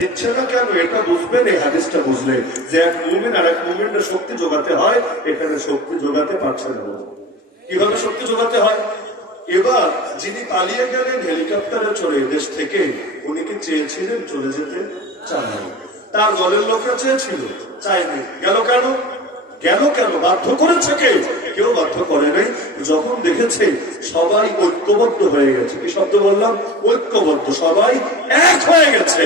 দিচ্ছে না কেন এটা বুঝবেন এই হাদিসটা বুঝলে যে এক মুমিন আর এক মুমিনের শক্তি যোগাতে হয়, এখানে শক্তি যোগাতে পারছে না। কিভাবে শক্তি যোগাতে হয়? এবার যিনি পালিয়ে গেলেন হেলিকপ্টারে চড়ে দেশ থেকে, উনি কি চেয়েছিলেন চলে যেতে? চাননি। তার দলের লোকরা চেয়েছিল, চায়নি। গেল কেন? বাধ্য করেছে কে? কেউ বাধ্য করে নাই। যখন দেখেছে সবাই ঐক্যবদ্ধ হয়ে গেছে, কি শব্দ বললাম? ঐক্যবদ্ধ, সবাই এক হয়ে গেছে।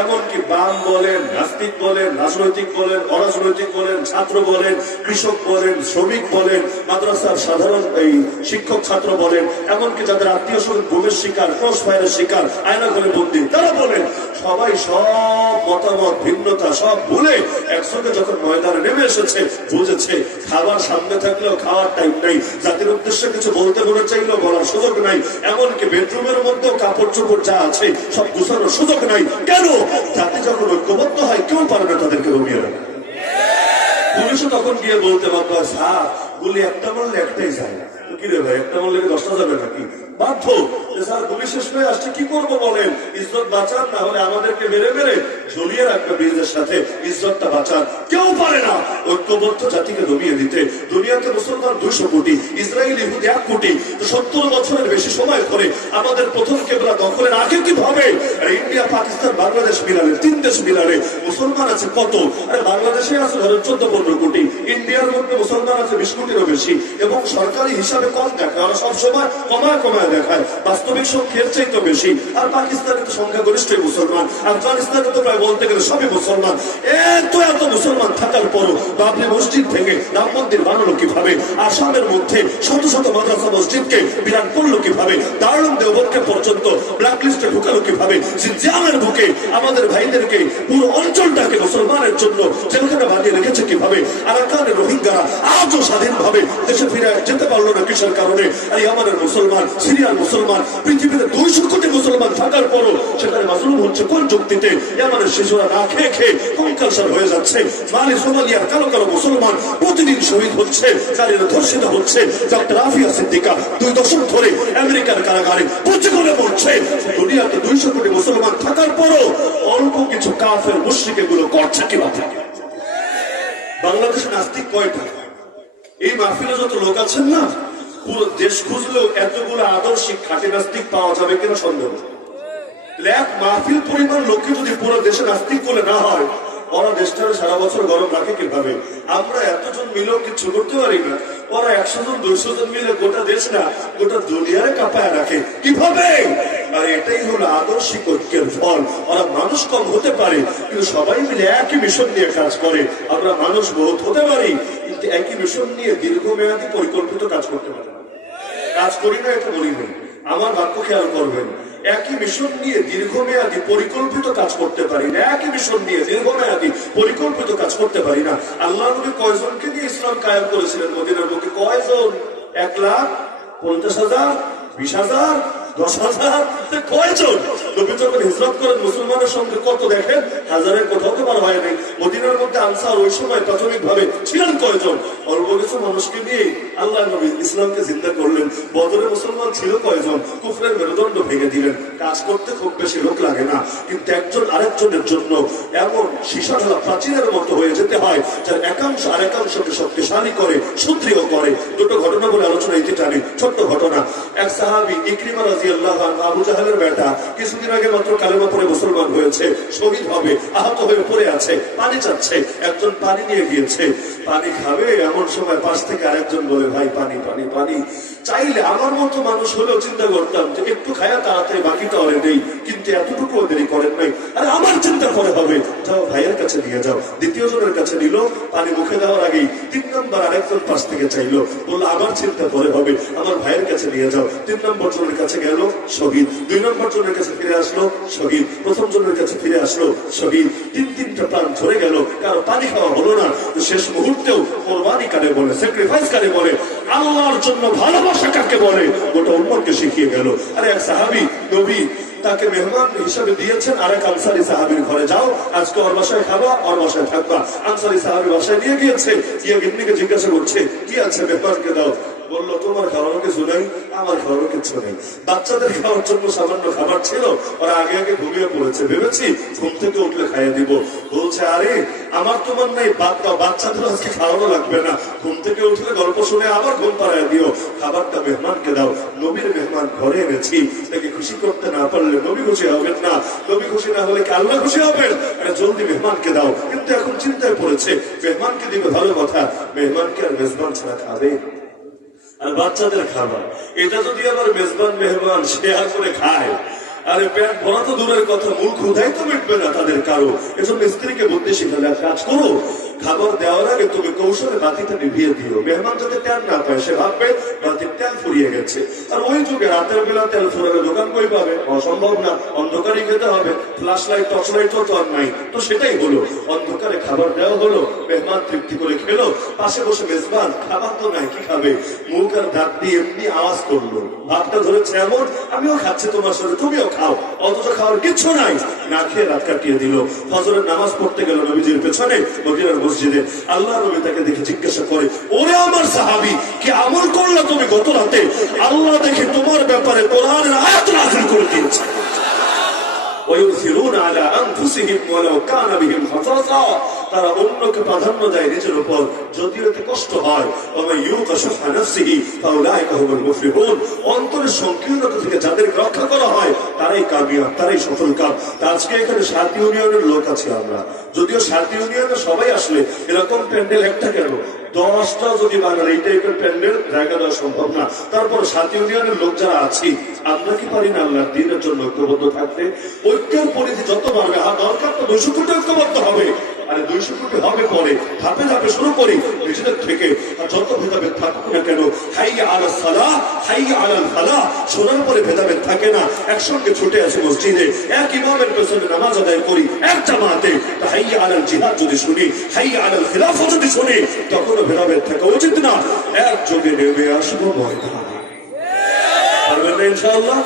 এমনকি বাম বলেন, নাস্তিক বলেন, রাজনৈতিক বলেন, অরাজনৈতিক বলেন, ছাত্র বলেন, কৃষক বলেন, শ্রমিক বলেন, মাদ্রাসার সাধারণ এই শিক্ষক ছাত্র বলেন, এমনকি যাদের আত্মীয় স্বজন গুমের শিকার, ক্রস ফায়ারের শিকার, আয়না ঘরে বন্দী, তারা বলেন, সবাই সব মতামত ভিন্নতা সব ভুলে একসঙ্গে যখন ময়দানে নেমে এসেছে, বুঝেছে খাবার সামনে থাকলেও খাওয়ার টাইম নাই, জাতির উদ্দেশ্যে কিছু বলতে মনে চাইলেও বলার সুযোগ নাই, এমনকি বেডরুমের মধ্যেও কাপড় চোপড় যা আছে সব গুছানোর সুযোগ নাই। কেন? জাতি যখন ঐক্যবদ্ধ হয় কেউ পারে না তাদেরকে রমিয়ে রাখে। পুলিশও তখন গিয়ে বলতে বাধ্য হয়, স্যার গুলি একটা মারলে একটাই যায়, কি রে ভাই একটা মারলে 10টা যাবে নাকি? বাধ্য স্যার গুলি শেষ হয়ে আসছে, কি করবো বলেন? ইজ্জত বাঁচান, না হলে আমাদেরকে মেরে মেরে ঝুলিয়ে রাখবে ব্রিজের সাথে, ইজ্জতটা বাঁচান। কেউ পারে না ঐক্যবদ্ধ জাতিকে দমিয়ে দিতে। দুনিয়াতে মুসলমান 200 কোটি, ইসরায়েল ইহুদি 1 কোটি। 70 বছরের বেশি সময় ধরে আমাদের প্রথম কেবলা দখলের আগে কিভাবে ইন্ডিয়া, পাকিস্তান, বাংলাদেশ মিলালে 3 দেশ মিলালে মুসলমান আছে কত? আরে বাংলাদেশে আছে ধরেন 14-15 কোটি, ইন্ডিয়ার মধ্যে মুসলমান আছে 20 কোটিরও বেশি, এবং সরকারি হিসাবে কম দেখায়, ওরা সবসময় কমায় দেখায়, বাস্তবিক সংখ্যার চাইতে বেশি। আর পাকিস্তানে তো সংখ্যাগরিষ্ঠই মুসলমান, আফগানিস্তানে তো প্রায় বলতে গেলে সবই মুসলমান। এত মুসলমান থাকার পরও বাবরি মসজিদ ভেঙে রাম মন্দির বানালো কিভাবে? আসামের মধ্যে শত শত মাদ্রাসা মসজিদকে বিরান করলো কিভাবে? দারুণ দেওবন্দকে পর্যন্ত ব্ল্যাক লিস্টে ঢুকালো কিভাবে? জিনজিয়াংয়ের বুকে আমাদের ভাইদেরকে পুরো অঞ্চলটাকে মুসলমানের জন্য জেলখানা বানিয়ে রেখেছে কিভাবে? আরাকানের রোহিঙ্গারা আজও স্বাধীনভাবে দেশে ফিরে যেতে পারলো না, কিসের কারণে? আর ইয়ামানের মুসলমান, সিরিয়ার মুসলমান, পৃথিবীতে 200 কোটি মুসলমান থাকার পরও সেখানে মাজলুম হচ্ছে কোন যুক্তিতে? ইয়ামানের শিশুরা না খেয়ে খেয়ে কঙ্কালসার হয়ে যাচ্ছে। মালি, সোমালিয়ার কালো কালো মুসলমান প্রতিদিন শহীদ হচ্ছে, কারীরা ধর্ষিত হচ্ছে। ডক্টর আফিয়া সিদ্দিকা 2 দশক ধরে আমেরিকার কারাগারে পচে করে মরছে। দুনিয়াতে 200 কোটি মুসলমান থাকার পরও অল্প কিছু কাফের মুশরিক এগুলো করছে কিভাবে? বাংলাদেশে নাস্তিক কয়টা? এই মাহফিলে যত লোক আছেন না, পুরো দেশ খুঁজলেও এতগুলো আদর্শিক খাঁটি নাস্তিক পাওয়া যাবে কিনা সন্দেহ। এক মাহফিল পরিমাণ লোককে যদি পুরো দেশে নাস্তিক বলে না হয়, ওরা দেশটারে সারা বছর গরম রাখে কিভাবে? আমরা এতজন মিলেও কিছু করতে পারি না, ওরা 100 জন 200 জন মিলে গোটা দেশ না গোটা দুনিয়ায় কাঁপায় রাখে কিভাবে? আর এটাই হলো আদর্শিক ঐক্যের ফল। ওরা মানুষ কম হতে পারে কিন্তু সবাই মিলে একই মিশন নিয়ে কাজ করে। আমরা মানুষ বহুত হতে পারি কিন্তু একই মিশন নিয়ে দীর্ঘমেয়াদী পরিকল্পিত কাজ করতে পারি না। কাজ করি না এটা বলি না, আমার বাক্য খেয়াল করবেন। একই মিশন নিয়ে দীর্ঘমেয়াদী পরিকল্পিত কাজ করতে পারি না, একই মিশন নিয়ে দীর্ঘমেয়াদী পরিকল্পিত কাজ করতে পারি না। আল্লাহ নবী কয়জনকে নিয়ে ইসলাম কায়েম করেছিলেন মদিনার বুকে? কয়জন? 1,50,000, 20,000, 10,000? কয়জন? নবী যখন হিজরত করেন মুসলমানের সঙ্গে কত দেখেন? হাজারের কোথাও তো বার হয় নাই। মদিনার মধ্যে আনসার ওই সময় প্রাথমিক ভাবে ছিলেন কয়জন? অল্প কিছু মানুষকে নিয়ে আল্লাহ নবী ইসলামকে জিন্দা করলেন। বদরে মুসলমান ছিল কয়জন? কুফরের মেরুদণ্ড ভেঙে দিলেন। কাজ করতে খুব বেশি লোক লাগে না, কিন্তু একজন আরেকজনের জন্য এমন সীসা ঢালা প্রাচীরের মতো হয়ে যেতে হয় যার একাংশ আরেকাংশকে শক্তিশালী করে, সুদৃঢ় করে। 2টো ঘটনা বলে আলোচনা ইতি টানি। ছোট্ট ঘটনা। এক সাহাবী ইকরিমা রাদিয়াল্লাহু আনহু, আবু জাহেলের বেটা, কিছুদিন আগে মাত্র কালেমা পড়ে মুসলমান হয়েছে, শহীদ হবে, আহত হয়ে পড়ে আছে, পানি চাচ্ছে। একজন পানি নিয়ে গিয়েছে, পানি খাবে, এমন সময় পাশ থেকে আরেকজন বলে, ভাই পানি পানি পানি। চাইলে আমার মতো মানুষ হলেও চিন্তা করতাম যে একটু খায়া তাড়াতাড়ি বাকিটা অরে নেই, কিন্তু এতটুকু দেরি করেন নাই। আরে আমার চিন্তা করে হবে, যাও ভাইয়ের কাছে নিয়ে যাও। দ্বিতীয় জনের কাছে নিল, পানি মুখে দেওয়ার আগেই 3 নম্বর আরেকজন পাশ থেকে চাইলো, বললো আমার চিন্তা করে হবে, আমার ভাইয়ের কাছে নিয়ে যাও। 3 নম্বর জনের কাছে গেল, শহীদ। 2 নম্বর জনের কাছে ফিরে আসলো, শহীদ। প্রথম জনের কাছে ফিরে আসলো, শহীদ। 3টা প্রাণ ঝরে গেল, কারো পানি খাওয়া হলো না। তো শেষ মুহূর্তেও কোরবানি কারে বলে, স্যাক্রিফাইস কারে বলে, আল্লাহর জন্য ভালোবাসা কাকে বলে, গোটা উম্মতকে শিখিয়ে গেল। আরে এক সাহাবী নবী তাকে মেহমান হিসাবে দিয়েছেন আরেক আনসারী সাহাবীর ঘরে, যাও আজকে ওর বাসায় খাবা, ওর বাসায় থাকবা। আনসারী সাহাবী বাসায় নিয়ে গিয়েছে, গিয়ে গিন্নিকে জিজ্ঞাসা করছে, কি আছে মেহমানকে দাও। বললো তোমার খাওয়ানো কিছু নাই, আমার খাওয়ানো কিছু নেই। বাচ্চাদের খাওয়ার জন্য সামান্য খাবার ছিল, ওরা আগে আগে ঘুমিয়ে পড়েছে, ভেবেছি ঘুম থেকে উঠলে খাইয়ে দিব। বলছে আরে আমার তোমার নাই, বাদ দাও, বাচ্চাদের আজকে খাওয়ানো লাগবে না, ঘুম থেকে উঠলে গল্প শুনে আবার ঘুম পাড়ায় দিও, খাবারটা মেহমানকে দাও। নবীর মেহমান ঘরে এনেছি, তাকে খুশি করতে না পারলে নবী খুশি হবেন না, নবী খুশি না হলে কি আল্লাহ খুশি হবেন? জলদি মেহমানকে দাও। কিন্তু এখন চিন্তায় পড়েছে, মেহমানকে দিবে ভালো কথা, মেহমানকে আর মেজবান ছাড়া খাবে? আর বাচ্চাদের খাবার এটা যদি আবার মেজবান মেহমান শেয়ার করে খায়, আরে পেট ভরা তো দূরের কথা, মূল ক্ষুধাই তো মিটবে না তাদের কারো। এজন্য স্ত্রীকে বুদ্ধি শিখালে কাজ করো, খাবার দেওয়ার আগে তুমি কৌশলে বাতিটা নিভিয়ে দিও, মেহমান যাতে তেল না পায়, সে ভাববে বাতির তেল ফুরিয়ে গেছে। আর ওই যুগে রাতের বেলা তেল ফুরালে দোকান কই পাবে? অসম্ভব না, অন্ধকারই খেতে হবে, ফ্ল্যাশ লাইট টর্চ লাইট তো আর নাই, তো সেটাই হলো, অন্ধকারে খাবার দেওয়া হলো, মেহমান তৃপ্তি করে খেলো। পাশে বসে মেজবান খাবার তো নাই, কি খাবে? মুখ আর দাঁত দিয়ে এমনি আওয়াজ করলো, ভাতটা ধরেছে এমন, আমিও খাচ্ছি তোমার সাথে, তুমিও খাও, অথচ খাওয়ার কিচ্ছু নাই, না খেয়ে রাত কাটিয়ে দিল। ফজরের নামাজ পড়তে গেল নবীজির পেছনে মদিনার মসজিদে, আল্লাহ নবী তাকে দেখে জিজ্ঞাসা করে, ওরে আমার সাহাবী, কি আমল করলে তুমি গত রাতে? আল্লাহ দেখে তোমার ব্যাপারে কোরআনের আয়াত নাযিল করে দিয়েছে, ويؤثرون على أنفسهم ولو كان بهم خصاصة, তারা অন্যকে প্রাধান্য দেয় নিজের উপর, যদিও এতে কষ্ট হয়। ومن يوق شح نفسه فأولئك هم المفلحون, অন্তরের সংকীর্ণতা থেকে যাদের রক্ষা করা হয় তারাই কামিয়াব, তারাই সফলকাম। আজকে এখানে 7 ইউনিয়নের লোক আছে আমরা, যদিও 7 ইউনিয়নে সবাই আসলে এরকম প্যান্ডেল একটা কেন 10টা যদি বানান, এই টাইপের প্যান্ডেল জায়গা দেওয়া সম্ভব না। তারপর 7 ইউনিয়নের লোক যারা আছি, আমরা কি পারি না আল্লাহর দ্বীনের জন্য ঐক্যবদ্ধ থাকতে? ঐক্যের পরিধি যত বাড়বে, দরকার তো 200 কোটি ঐক্যবদ্ধ হবে, আরে 200 কোটি হবে পরে, ধাপে ধাপে শুরু করি নিজেদের থেকে। আর যত ভেদাভেদ থাকুক না কেন, হাইয়া আলাস সালাহ হাইয়া আলাল ফালাহ, শোনার পরে ভেদাভেদ থাকে না, একসঙ্গে ছুটে আসে মসজিদে, এক ইমামের পেছনে নামাজ আদায় করি, এক জামাতে। হাইয়া আলাল জিহাদ যদি শুনি, হাইয়া আলাল খিলাফা যদি শুনি, তখনও ভেদাভেদ থাকা উচিত না, একযোগে নেমে আসবো ময়দানে। পারবেন না ইনশাআল্লাহ?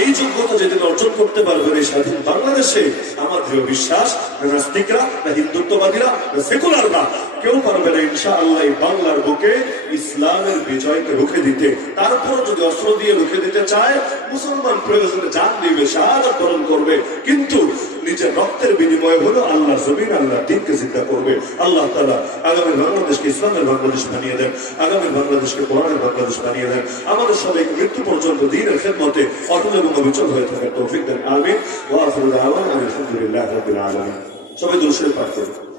এই যোগ্যতা যেদিন অর্জন করতে পারবেন এই স্বাধীন বাংলাদেশে, আমার দৃঢ় বিশ্বাস, না নাস্তিকরা, না হিন্দুত্ববাদীরা, না সেকুলাররা, কেউ পারবে না ইনশাআল্লাহ এই বাংলার বুকে ইসলামের বিজয়কে রুখে দিতে। তারপর যদি অস্ত্র দিয়ে রুখে দিতে চায়, মুসলমান প্রয়োজনে জান দিবে, শাহাদাত বরণ করবে, কিন্তু নিজের রক্তের বিনিময়ে হলো আল্লাহ জমিন, আল্লাহ দিনকে জিন্দা করবে। আল্লাহ তাআলা আগামী বাংলাদেশকে ইসলামের বাংলাদেশ বানিয়ে দেন, আগামী বাংলাদেশকে কোরআনের বাংলাদেশ বানিয়ে দেন, আমাদের সবাইকে মৃত্যু পর্যন্ত দ্বীনের খেদমতে অটল এবং অবিচল হয়ে থাকার তৌফিক দেন। আমিন। ওয়া আখিরু দাওয়ানা আলহামদুলিল্লাহি রাব্বিল আলামিন। সবাই দুরূদ শরীফ পাঠ করুন।